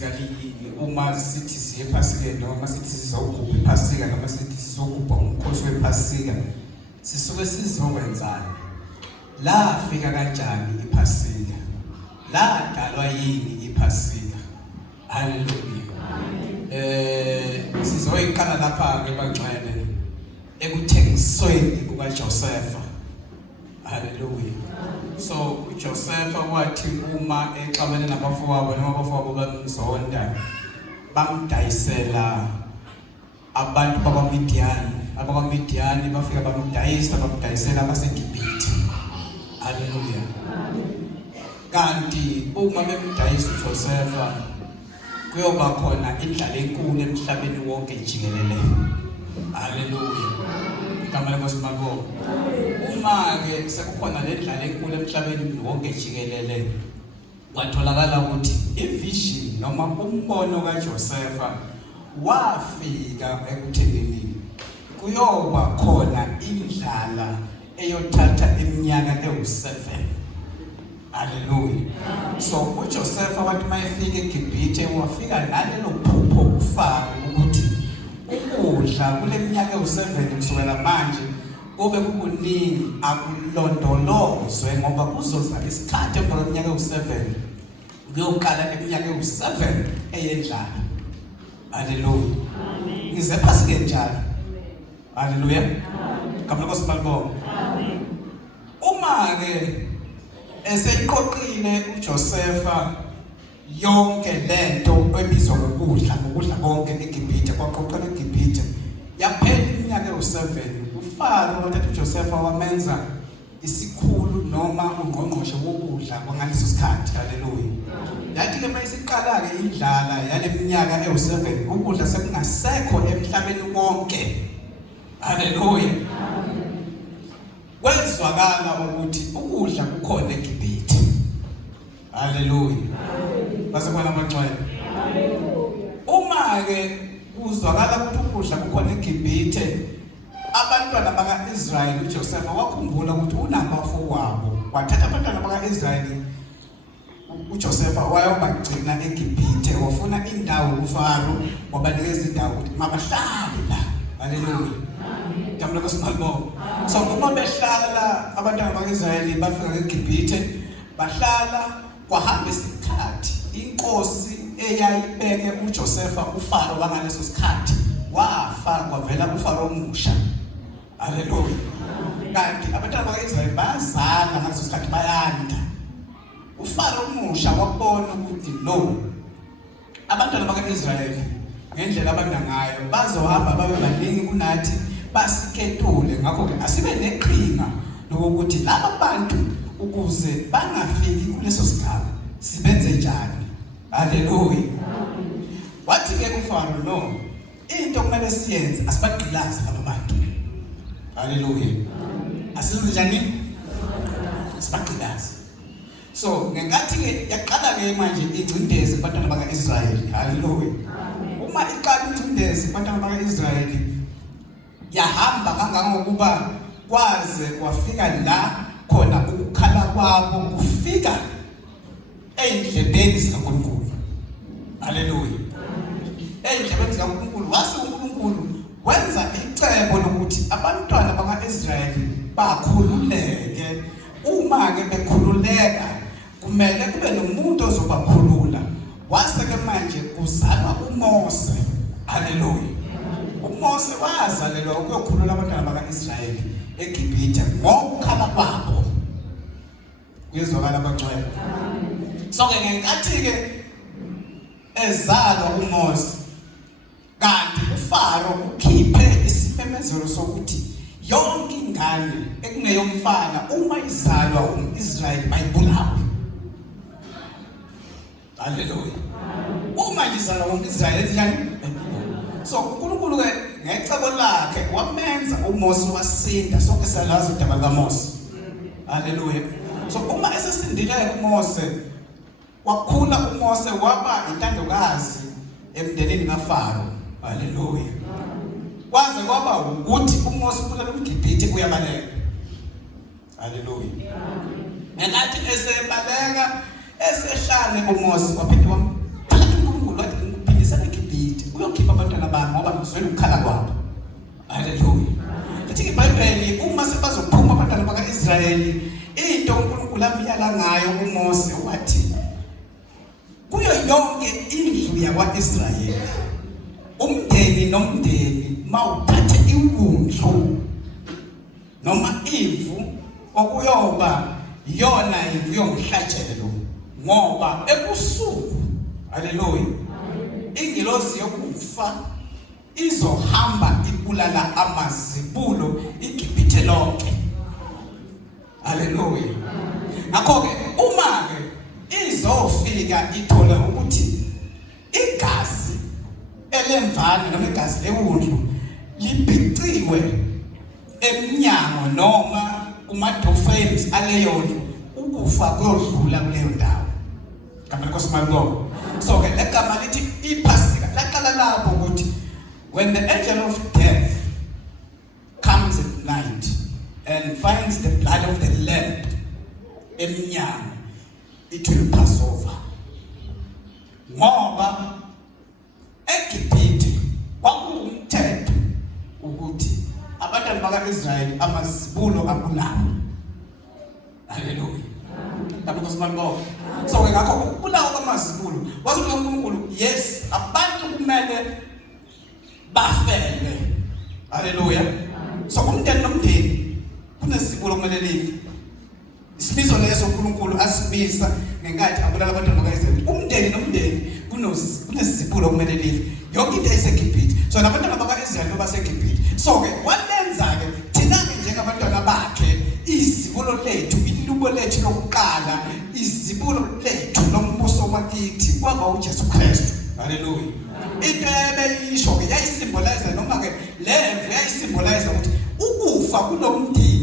iphasika liyini, uma sithi siye ephasikeni noma sithi sizogubha iphasika noma sithi sizogubha umkhosi wephasika, sisuke sizokwenzani, la fika kanjani iphasika, la dalwa yini iphasika. Haleluya. Sizoyiqala lapha ke bangcwele ekuthengisweni kukaJosefa. Haleluya. So uJosefa wathi uma exabene nabafowabo noma abafowabo bamzonda, bamdayisela abantu bakwaMidiyani bafika bamdayisela abaseGibhithe. Haleluya. Kanti uma bemdayisa uJosefa kuyoba khona indlala enkulu emhlabeni wonke jikelele. Haleluya. Igama lenkosi makho. Uma ke sekukhona le ndlala enkulu emhlabeni wonke jikelele, kwatholakala ukuthi ivision noma umbono kaJosefa wafika ekuthenini kuyoba khona indlala eyothatha iminyaka ewu7. Haleluya. So uJosefa wathi mayefika eGibhithe wafika nalelo phupho kuFaro ukuthi ukudla kule minyaka ewu7 kusukela manje kube kukuningi akulondolozwe ngoba kuzoza isikhathi emva kweminyaka ewu7 kuyoqala iminyaka ewu7 eyendlala. Haleluya. Ngize phasike njalo. Haleluya. Kamla kosibalibonga. Amen. Uma ke eseyiqoqile uJosefa yonke lento ebizwa ngokudla konke eGibhithe, kwaqoqela eGibhithe, yaphela iminyaka ewu7, uFaro wathatha uJosefa wamenza isikhulu noma ungqongqoshe wokudla kwangaleso sikhathi. Haleluya. Yathi ke mayisiqala ke indlala yale minyaka ewu7, ukudla sekungasekho emhlabeni wonke. Haleluya. Kwezwakala ukuthi ukudla kukhona eGibhithe. Haleluya. Basekhona abangcwele. Uma ke kuzwakala ukuthi ukudla kukhona eGibhithe, abantwana baka-Israyeli uJosefa wakhumbula ukuthi unabafowabo, wathatha abantwana baka-Israyeli uJosefa wayobagcina eGibhithe, wafuna indawo kuFaro, wabanikeza indawo ukuthi mabahlale la. Haleluya. Kamla kosibalibonga. So uma behlala abantwana baka-Israyeli bafika eGibhithe, bahlala kwahamba isikhathi, inkosi eyayibeke uJosefa uFaro wangaleso sikhathi wafa, kwavela uFaro omusha. Haleluya. Kanti abantwana baka-Israyeli bazala ngaleso sikhathi bayanda. uFaro omusha wabona ukuthi no, abantwana baka-Israyeli ngendlela abanda ngayo bazohamba babe baningi kunathi basiketule, ngakho ke asibe neqhinga lokuthi laba bantu ukuze bangafiki kuleso sigaba sibenze njani. Haleluya. Wathi ke uFaro no, into kumele siyenze asibagqilaze laba bantu. Haleluya. Asizenze njani? Sibagqilaze. So ngenkathi ke yaqala ke manje ingcindezi kubantwana baka-Israyeli. Haleluya. Uma iqala ingcindezi kubantwana baka-Israyeli yahamba kangangokuba kwaze kwafika la khona ukukhala kwabo kufika endlebeni zikaNkulunkulu. Haleluya. Endlebeni zikaNkulunkulu wase uNkulunkulu wenza icebo lokuthi abantwana baka-Israyeli bakhululeke. Uma ke bekhululeka kumele kube nomuntu ozobakhulula. Wase ke manje kuzalwa uMose. Haleluya. uMose wazalelwa ukuyokhulula abantwana baka-Israyeli eGibhithe ngokukhala kwabo. Kuyezwakala abangcwele. So ke ngenkathi ke ezalwa uMose, kanti uFaro ukhiphe isimemezelo sokuthi yonke ingane ekungeyomfana uma izalwa umIsrayeli bayibulawe. Haleluya. Uma izalwa umIsrayeli njani? So uNkulunkulu ke ngecebo lakhe wamenza uMose wasinda, sonke salazi udaba kaMose. Haleluya. So uma esesindile uMose, wakhula uMose waba intandokazi emndenini kaFaro. Haleluya. Kwaze kwaba ukuthi uMose kulela eGibhithe uyabaleka. Haleluya. Ngenkathi esebaleka esehlale uMose waphinda wamthatha uNkulunkulu Israyeli into uNkulunkulu amyala ngayo uMose wathi kuyo yonke indlu yakwaIsrayeli umndeni nomndeni mawuthathe iwundlu noma imvu okuyoba yona imvu yomhlatshelo ngoba ebusuku haleluya ingilosi yokufa izohamba ibulala amazibulo iGibhithe lonke haleluya ngakho ke uma ke izofika ithola ukuthi igazi elemvana noma igazi lewundlu libhiciwe eminyango noma kuma-doorframes aleyo ndlu ukufa kuyodlula kuleyo ndawo kambe nkosimalibonga so ke legama lithi iphasika laqala lapho ukuthi when the angel of death comes at night and finds the blood of the lamb eminyango it will pass over ngoba eGibhithe kwakuwumthetho ukuthi abantwana baka-Israyeli amazibulo abulawa haleluya kambe nkosimalibonga so ke ngakho ukubulawa kwamazibulo washo uNkulunkulu yes abantu kumele bafele haleluya so umndeni nomndeni kunesibulo kumele life isibizo leso uNkulunkulu asibisa ngenkathi abulala abantwana bakaIsrayeli umndeni nomndeni kunesibulo kumele life yonke into eseGibhithe so nabantwana bakaIsrayeli baseGibhithe so ke walenza ke thina njengabantwana bakhe izibulo lethu ilubo lethu lokuqala izibulo lethu lombuso wakithi kwaba uJesu Kristu haleluya into ebeyisho ke yayisimbolize noma ke lemvu yayisimbolize ukuthi ukufa kulomndeni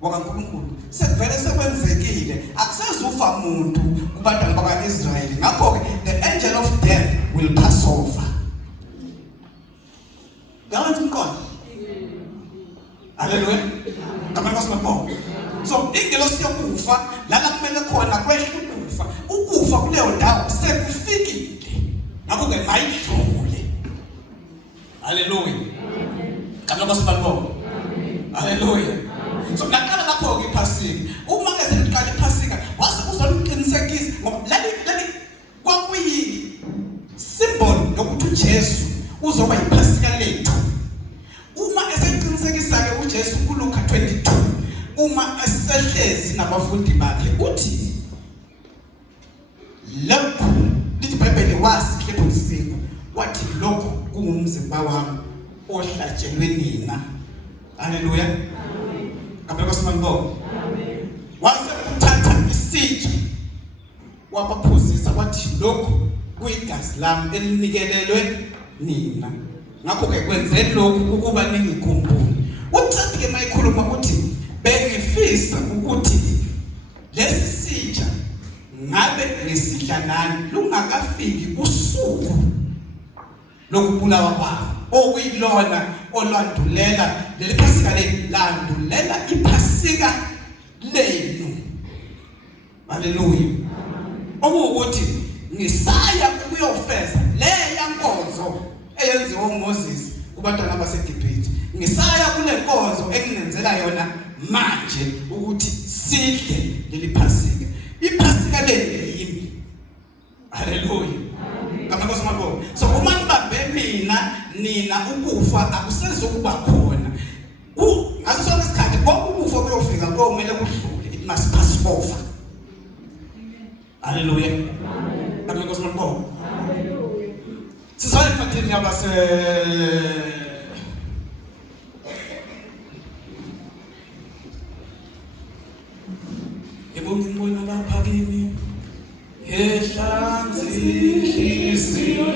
wakaNkulunkulu sekuvele sekwenzekile akusezufa umuntu kubantwana bakaIsrayeli ngakho ke the angel of death will pass over ngathi mqondo haleluya kambe nkosimalibonga so ingelosi yokufa lana kumele khona kwehla ukufa kuleyo ndawo sekufikile ngakho ke mayidlule haleluya kambe nkosimalibonga haleluya so laqala lapho ke iphasika uma ke seliqala iphasika wase uzoliqinisekisa ngoba lali kwakuyi symbol yokuthi uJesu uzoba iphasika lethu uma eseqinisekisa ke uJesu kuLuka 22 uma esehlezi nabafundi bakhe uthi lokhu lithi iBhayibheli wasiklephisiko wathi lokhu kungumzimba wami ohlatshelwe nina haleluya kambe nkosimalibonga amen wase uthatha isitsha wabaphuzisa wathi lokhu kuyigazi lami elinikelelwe nina ngakho ke kwenzeni lokhu ukuba ningikhumbule uthi ke mayikhuluma ukuthi bengifisa ukuthi lesi sitsha ngabe ngesidla nani lungakafiki usuku lokubulawa kwabo okuyilona olandulela leli phasika landulela iphasika lenu haleluya okuwukuthi ngisaya ukuyofeza leya nkonzo eyenziwa uMoses kubantwana baseGibhithe ngisaya kule nkonzo enginenzela yona manje ukuthi sidle leli phasika iphasika leli yimi haleluya kambe nkosimalibonga so uma ngibambe nina ukufa akusezokuba khona ngaso sonke isikhathi ukufa kuyofika kuyomele kudlule it must pass over haleluya kambe nkosimalibonga haleluya sizale phathini yabase ngibona lapha kimi ehlanzi inhliziyo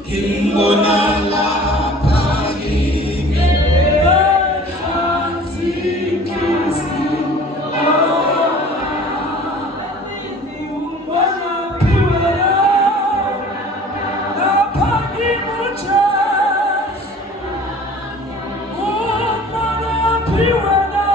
ngibona lapha kimi ehlanzi inhliziyo ngibona piwela lapha kimi Jesu ngibona piwela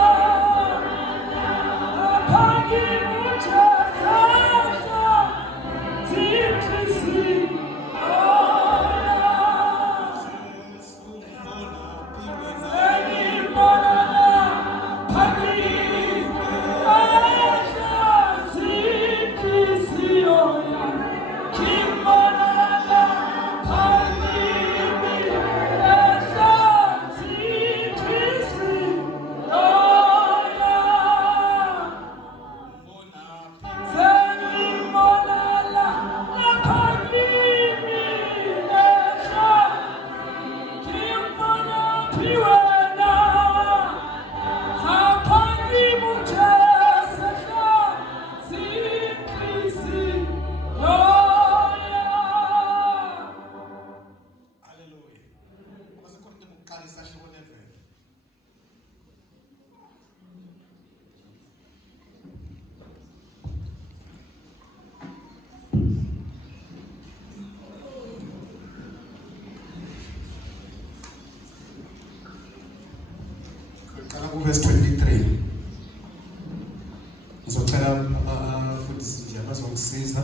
verse 23. Ngizocela abafundisi nje abazongisiza.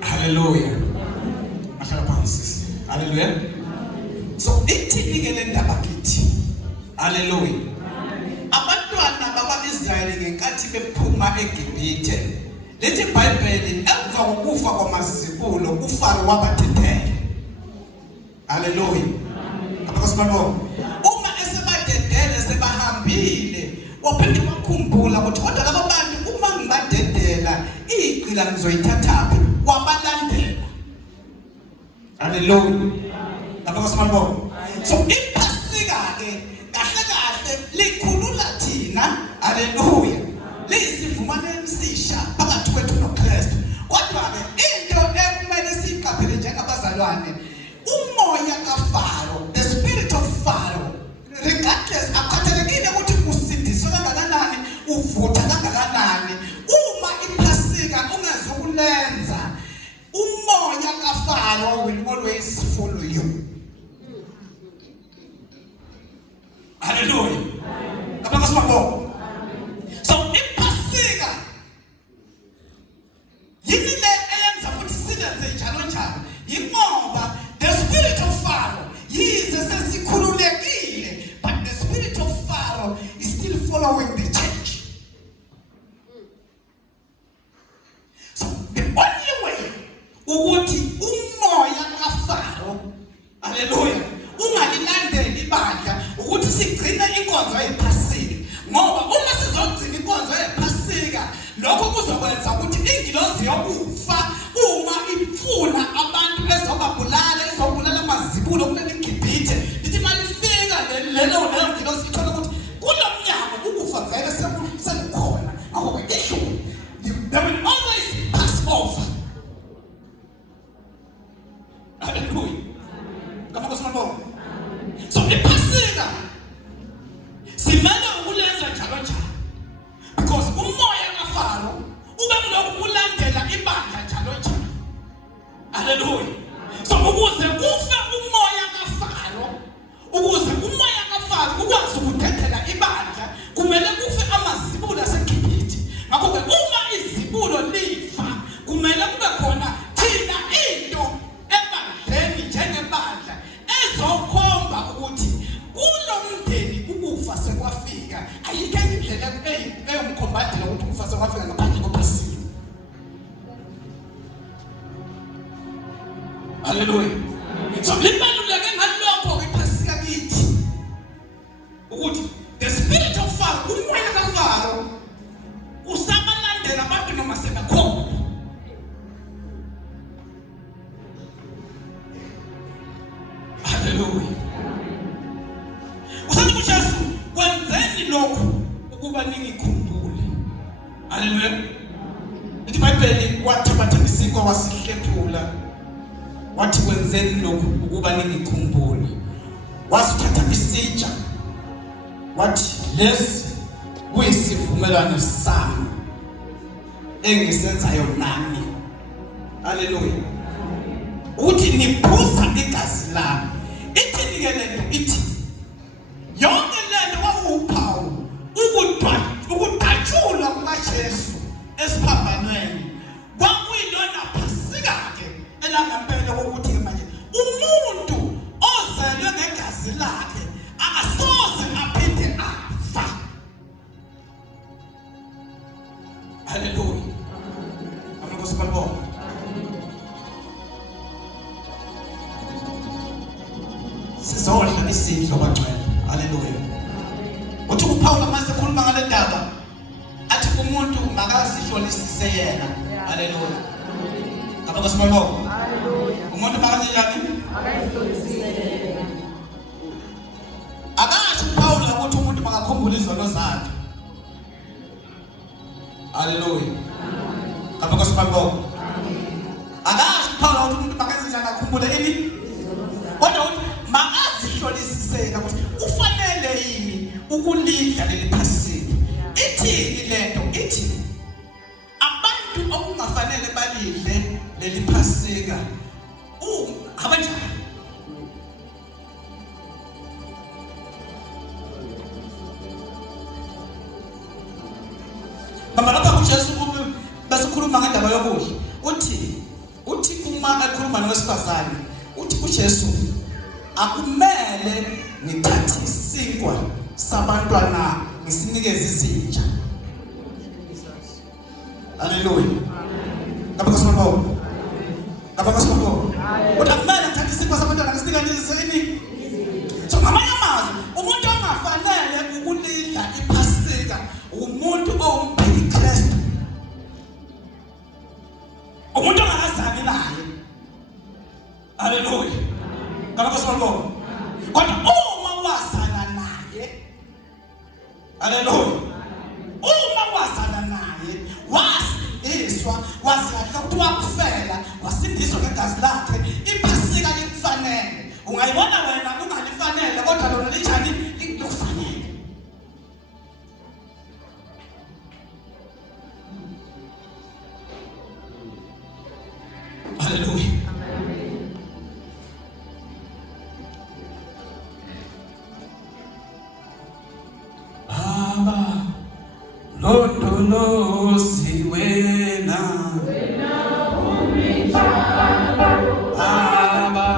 Hallelujah. Hallelujah. So ithini ke le ndaba kithi? Hallelujah. Abantwana bakwa-Israyeli ngenkathi bephuma eGibhithe, lithi iBhayibheli emva kokufa kwamazibulo uFaro wabathetela. Hallelujah. Abakwasimalo. Uma esebadedele sebahambile, waphethe wakhumbula ukuthi kodwa laba bantu uma ngibadedela iqila ngizoyithathaphi? Wabalandela. Hallelujah. Abakwasimalo. So iphasika ke kahle likhulula thina. Hallelujah. Liyisivumane emsisha phakathi kwethu noKristu. Kodwa ke into ekumele siyiqaphele njengabazalwane, umoya kaFaro, the spirit of Pharaoh, regardless akhathalekile ukuthi usindiswe kangakanani, uvutha kangakanani, uma iphasika ungazokulenza, umoya kaFaro will always follow you. Hallelujah. Abakwasimabo. So iphasika yini le eyenza ukuthi sidenze njalo njalo, yingoba the spirit of Pharaoh yize sesikhululekile, but the spirit of Pharaoh is still following the church. So the only way ukuthi umoya kaFaro, hallelujah, ungalilandeli ibandla ukuthi sigcine inkonzo yephasika, ngoba uma sizogcina inkonzo yephasika lokho kuzokwenza ukuthi ingilozi yokufa uma ifuna abantu ezobabulala, ezobulala amazibulo kule eGibhithe, lithi malifika lelo ngilozi ithola ukuthi kulo mnyango ukufa vele sekukhona. Akho issue, they will always pass over. Hallelujah. Kama kusema so iphasika simele ukulenza njalo njalo, because umoya kaFaro ube mlokhu ulandela ibandla njalo njalo. Hallelujah. So ukuze kufe umoya kaFaro, ukuze umoya kaFaro ukwazi ukudedela ibandla, kumele kufe amazibulo aseGibhithe. Ngakho ke uma izibulo lifa, kumele kube khona thina into ebandleni njengebandla ezokhomba ukuthi kulo mndeni ukufa sekwafika. Ayikho indlela eyomkhombadela ukuthi ukufa sekwafika ngaphandle kophasika. Hallelujah. So libaluleke ngalokho iphasika kithi ukuthi the spirit of Pharaoh, umoya kaFaro usabalandela abantu noma sebekhona. Hallelujah. Usathi kuJesu kwenzeni lokhu ukuba ningikhumbule. Hallelujah. Ithi iBhayibheli wathabatha isiko wasihlephula, wathi kwenzeni lokhu ukuba ningikhumbule. Wasithatha isitsha, wathi lesi kuyisivumelwano sami engisenzayo nami. Hallelujah. Uthi niphuza igazi lami. Ithi ke lento ithi yonke lento wawuphawu ukudatshulwa igazi lakhe akasoze aphinde afa. Haleluya. Amankosi balibonga. Sizodla isidlo bangcwele. Haleluya. Uthi uPaul mase ekhuluma ngale ndaba athi umuntu makazihlolisise yena. Haleluya. Amankosi balibonga. Haleluya. Umuntu makazijani? Akazihlolisise yena. Akasho uPaul ukuthi umuntu makakhumbule izono zakhe. Haleluya. Amankosi balibonga. Akasho uPaul ukuthi umuntu makazijani akhumbule ini? Kodwa makazihlolisiseka ukuthi ufanele yini ukulidla leli phasika. Ithini lento? Ithi abantu okungafanele balidle leli phasika abanjani? Mama lapha uJesu basikhuluma ngendaba yokudla. Uthi uma ekhuluma nowesifazane, uthi uJesu akumele ngithathe isinkwa sabantwana ngisinikeze izinja. Haleluya. Ngapha kwasibongo. Ngapha kwasibongo. Uthi akumele ngithathe isinkwa sabantwana ngisinikeze ini? So ngamanye amazwi umuntu ongafanele ukulidla iphasika umuntu owumbheki Kristu. Umuntu ongazani naye. Haleluya. Ngapha kwasibongo. Kodwa uma wazana naye, haleluya, uma wazana naye wasindiswa, waziyakha ukuthi wakufela, wasindiswa ngegazi lakhe, iphasika likufanele. Ungayibona wena ungalifanele kodwa lona linjani likufanele. Haleluya. Londolozi wena umithando Baba,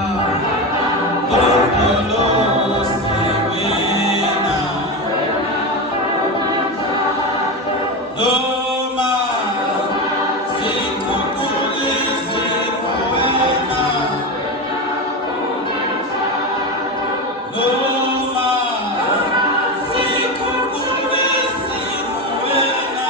londolozi wena noma sikukulise wena noma sikukulise wena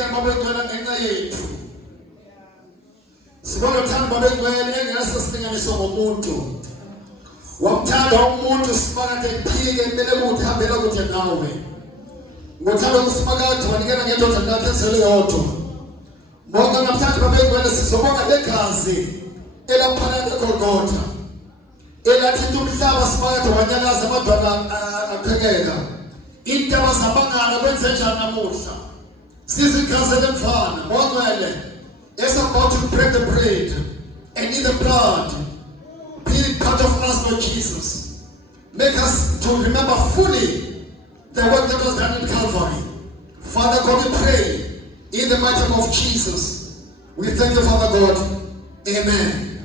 bahlengikazi babegcwele ngenxa yethu. Sibona uthando babegcwele engasasilinganiso ngomuntu. Wamthanda umuntu siphakathi ephike kumele ukuthi hambela kude nawe. Ngothanda ukusiphakathi wanikela ngendoda yakhe esele yodwa. Bonke namhlanje babegcwele sizobonga legazi elaphana eGolgotha. Elathi umhlaba siphakathi wanyakaza amadwala aphekeka. Intaba zabangana kwenze njani namuhla? Sizikhazele mfana bonke is about to break the bread and eat the blood. Be part of us, Lord Jesus. Make us to remember fully the work that was done in Calvary. Father God, we pray in the mighty name of Jesus. We thank you, Father God. Amen.